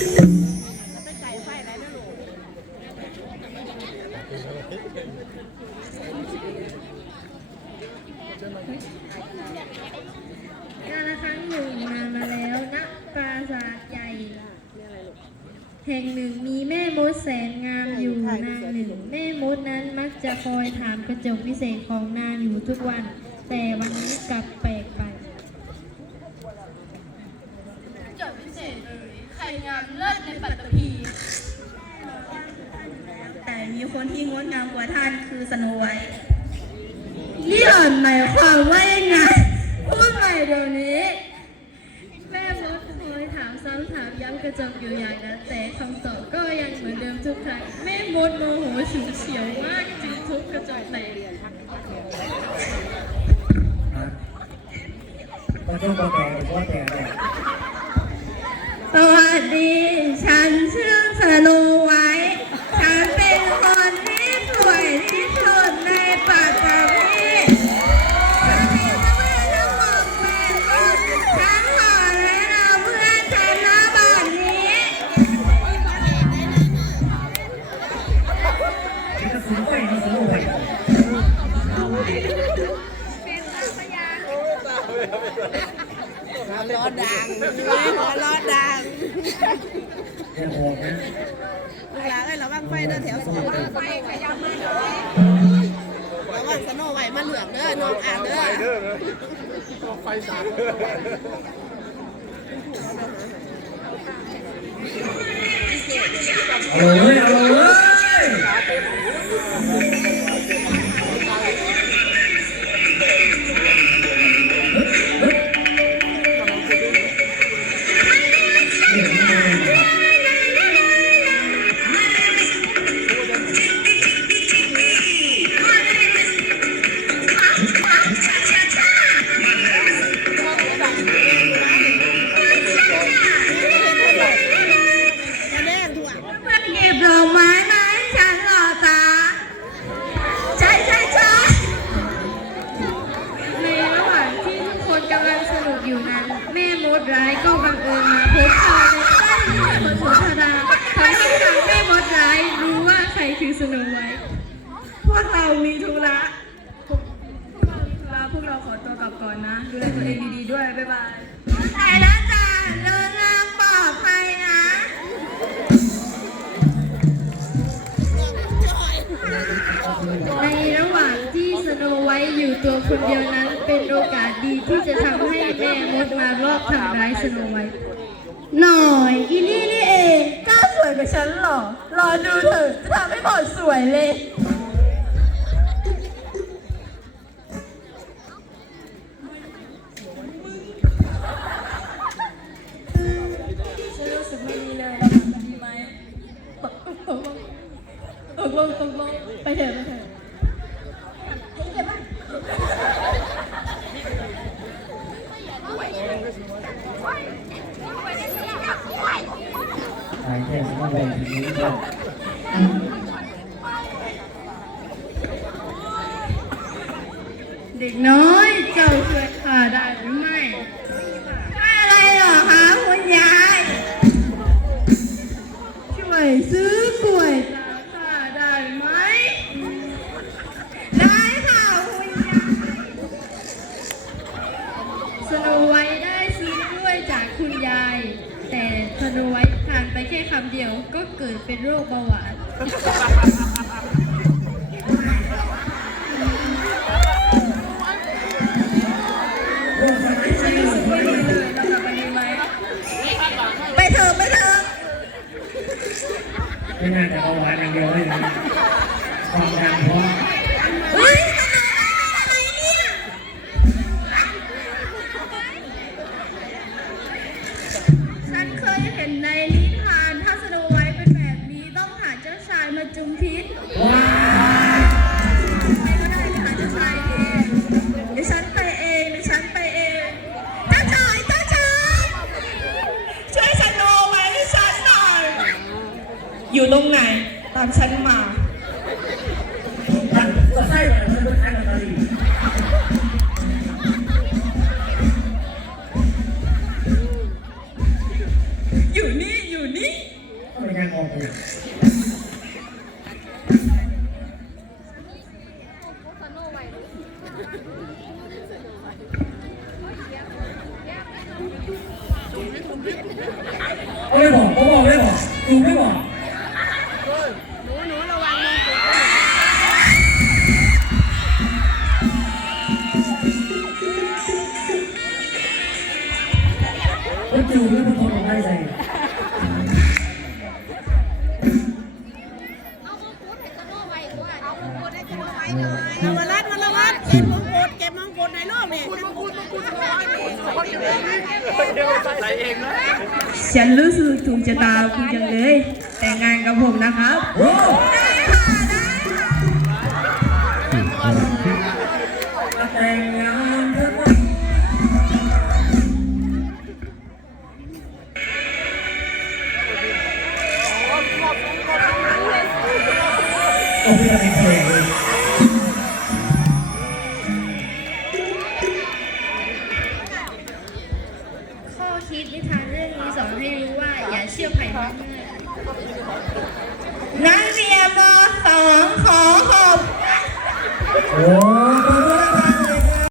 กาลครั้งหนึ่งนานมาแล้วณปราสาทใหญ่แห่งหนึ่งมีแม่มดแสนงามอยู่นางหนึ่ง แม่มดนั้นมักจะคอยถามกระจกวิเศษของนางอยู่ทุกวัน แต่วันนี้กลับแปลก สโนไวท์นี่อ่านหมายความว่ายังไงพูดใหม่เดี๋ยวนี้ แม่มดคอยถามซ้ำถามย้ำกระจกอยู่อย่างนั้นแต่คำตอบก็ยังเหมือนเดิมทุกครั้งแม่มดโมโหฉุนเฉียวมากจึงทุบกระจกแตกก็ต้องบอกแต่เพราะแต่เนี่ยสวัสดี ล้อดังล้อดังอย่าโหดนะลูกหลานเอ้ยระวังไฟเด้อแถวสองระวังสโนไวท์มาเหลืองเด้อน้องอ่านเด้อเอาเลยเอาเลย ครคือสโนไวท์พวกเรามีธุระพวกเรามีธุระพวกเราขอตัวกลับก่อนนะดูแลตัวเองดีๆด้วย บ๊ายบายแต่ละจ้าเดินทางปลอดภัยนะในระหว่างที่สโนไวท์อยู่ตัวคนเดียวนั้น เป็นโอกาสดีที่จะทำให้แม่มดมารอบทำร้ายสโนไวท์หน่อยอีนี่นี่ รอรอดูเถอะจะทำให้หมดสวยเลย ฉันรู้สึกไม่ดีเลยเราทำกันดีไหมตกตกลงตกลงตกลงไปเถอะไปเถอะ หามองไปถึงนี้ก็เด็กน้อย แค่คำเดียวก็เกิดเป็นโรคเบาหวาน ไปเถอะไปเถอะไม่น่าจะเอาหวานอย่างเดียวเลยนะความดังเพราะ ตามฉันมาท่านก็ใช่เลยท่านเป็นอันตรายอยู่นี่อยู่นี่ไม่ยังงงเลยไม่บอกเขาบอกไม่บอกดูไม่บอก หนูหนูระวังมงกุฎจูไม่พอทนได้ใส่เอามาลัดมาละวัดเก็บมงกุฎเก็บมงกุฎในโลกนี่ฉันรู้สึกถูกชะตาคุณจังเลย แต่งงานกับผมนะครับ โอ้ยอะไรเพลงเลยข้อคิดนิทานเรื่องนี้สอนให้รู้ว่าอย่าเชื่อใครมากง่ายนักเรียนม .2 ขอขอบ โอ้